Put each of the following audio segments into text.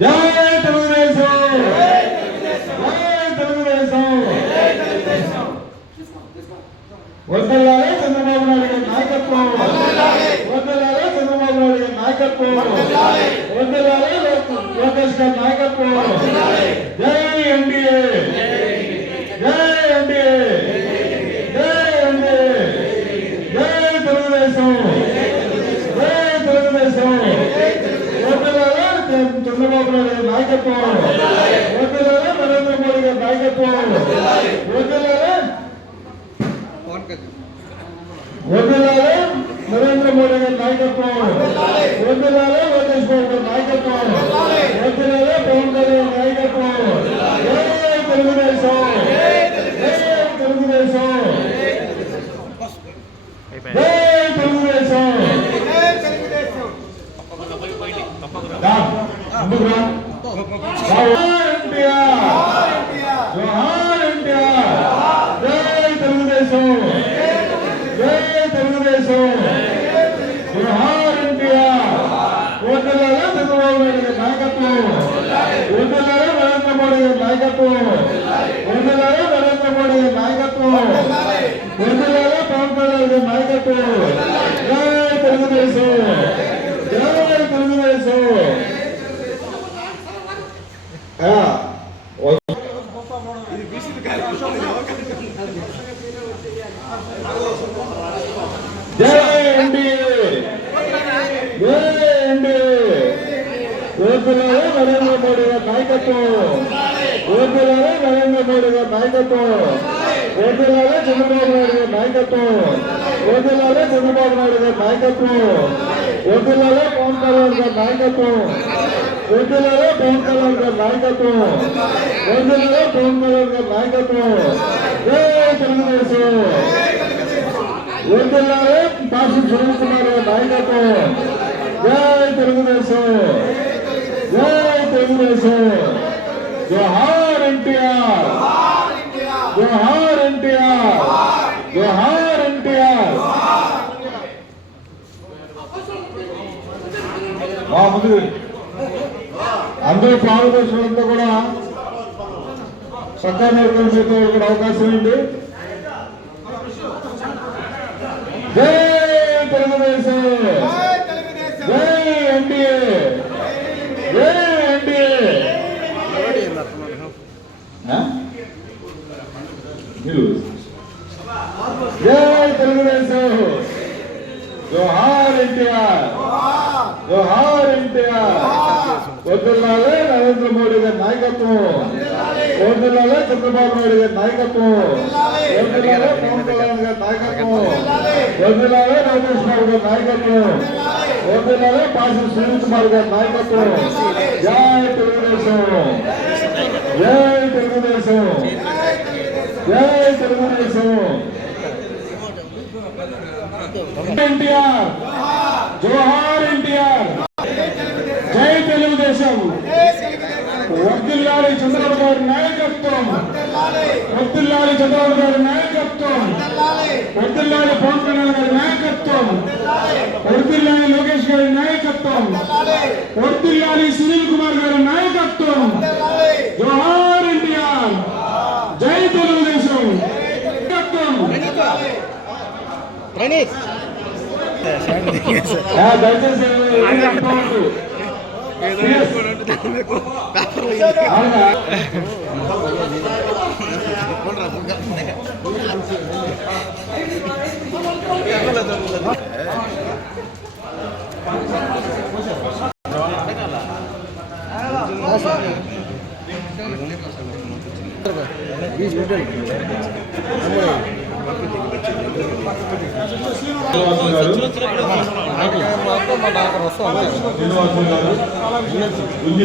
జై తెలుగుదేశం, జై తెలుగుదేశం. వద్దలాలే చంద్రబాబు నాయుడు గారి నాయకత్వం, వద్దలాలే చంద్రబాబు నాయుడు గారి నాయకత్వం, వద్దలాలే లోకేష్ గారి నాయకత్వం. జై ఎన్డీఏ, జై ఎన్డీఏ, జై ఎన్డీఏ, జై తెలుగుదేశం, జై తెలుగుదేశం. వద్దలాలే చంద్రబాబు నాయుడు గారి నాయకత్వం, వద్దలాలే నరేంద్ర మోడీ గారి నాయకత్వం, వద్దలాలే నరేంద్ర మోడీ గారి నాయకత్వం, వద్దలాలే లోకేష్ బాబు గారి నాయకత్వం, వద్దలాలే పవన్ కళ్యాణ్ నాయకత్వం. జై తెలుగుదేశం, జై తెలుగుదేశం, జై తెలుగుదేశం. జై తెలుగుదేశం, జై తెలుగుదేశం, జోహార్ ఎన్టీఆర్. వద్దలాలే చంద్రబాబు నాయుడు గారి నాయకత్వం, వద్దలాలే నరేంద్ర మోడీ గారి నాయకత్వం, వద్దలాలే నరేంద్ర మోడీ గారి నాయకత్వం, వద్దలాలే పవన్ కళ్యాణ్ గారి నాయకత్వం. జై తెలుగుదేశం, జై తెలుగుదేశం. జై ఎన్డీఏ, జై ఎన్డీఏ. వద్దలాలే నరేంద్ర మోడీ గారి నాయకత్వం, వద్దలాలే నరేంద్ర మోడీ గారి నాయకత్వం, వద్దలాలే చంద్రబాబు నాయుడు గారి నాయకత్వం, వద్దలాలే చంద్రబాబు నాయుడు గారి నాయకత్వం, వద్దలాలే పవన్ కళ్యాణ్ గారి నాయకత్వం, వద్దలాలే పవన్ కళ్యాణ్ గారి నాయకత్వం, వద్దలాలే పవన్ కళ్యాణ్ గారి నాయకత్వం. జై తెలుగుదేశం, వద్దలాలే కాశీ సునీల్ కుమార్ గారి నాయకత్వం. జై తెలుగుదేశం, జై తెలుగుదేశం. జోహార్ ఎన్టీఆర్, జోహార్ ఎన్టీఆర్, జోహార్ ఎన్టీఆర్. ముందు అందరూ పాల్గొచ్చినంతా కూడా సర్కార్ మీతో కూడా అవకాశం ఉంది. జై తెలుగుదేశం, జై ఎన్డీఏ, జై ఎన్డీఏ. జై తెలుగుదేశం, జోహార్ ఎన్టీఆర్, జోహార్ ఎన్టీఆర్. వద్దలాలే నరేంద్ర మోడీ గారి నాయకత్వం, వద్దలాలే చంద్రబాబు నాయుడు గారి నాయకత్వం, వద్దలాలే పవన్ కళ్యాణ్ గారి నాయకత్వం, వద్దలాలే లోకేష్ బాబు గారి నాయకత్వం, వద్దలాలే కాశీ సునీల్ కుమార్ గారి నాయకత్వం. జై తెలుగుదేశం, జై తెలుగుదేశం, జై తెలుగుదేశం. ఎన్టీఆర్, జోహార్ ఎన్టీఆర్. జై తెలుగుదేశం. వర్ధిల్లాలి చంద్రబాబు గారి నాయకత్వం, వర్ధిల్లాలి చంద్రబాబు గారి నాయకత్వం, వర్ధిల్లాలి పవన్ కళ్యాణ్ గారి నాయకత్వం, వర్ధిల్లాలి లోకేష్ గారి నాయకత్వం, వర్ధిల్లాలి సునీల్ కుమార్ గారి నాయకత్వం. జోహార్ ఎన్టీఆర్, జై తెలుగుదేశం.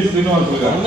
శ్రీనివాసులు గారు